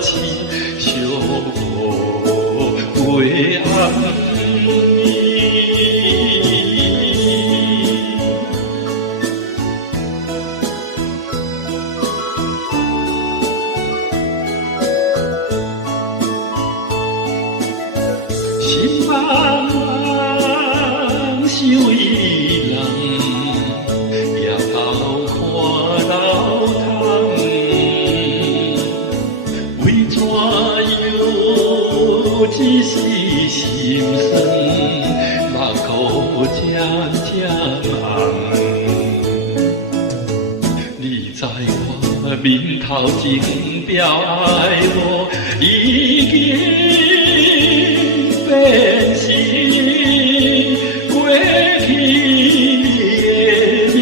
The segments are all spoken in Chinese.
市，寂寞月暗心茫茫想伊人，夜头看流汤，为怎样只是心酸，目眶渐渐红。你知我面头前表爱我已经变成过去的命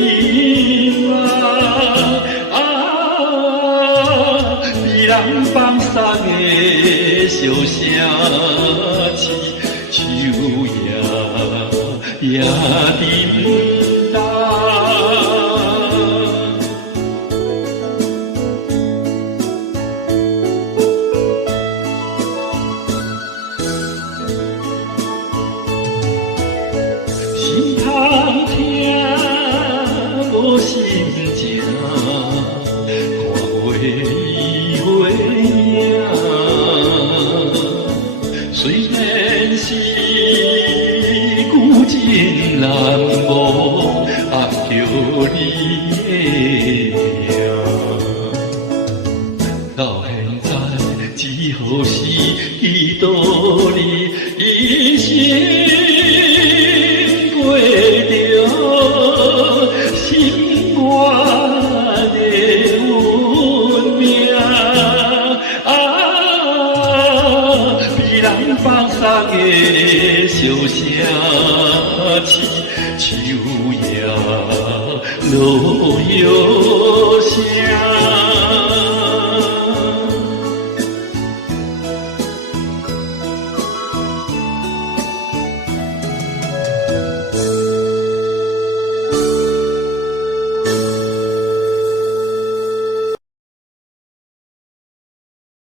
啊！被人放送的笑声痴，树也沉重。心通听我心情，看月影。虽然是旧情难忘，暗叫你的名。到现在只好是祈祷你一生过着心愿的运命啊！被人放送的笑声痴，树也落叶声。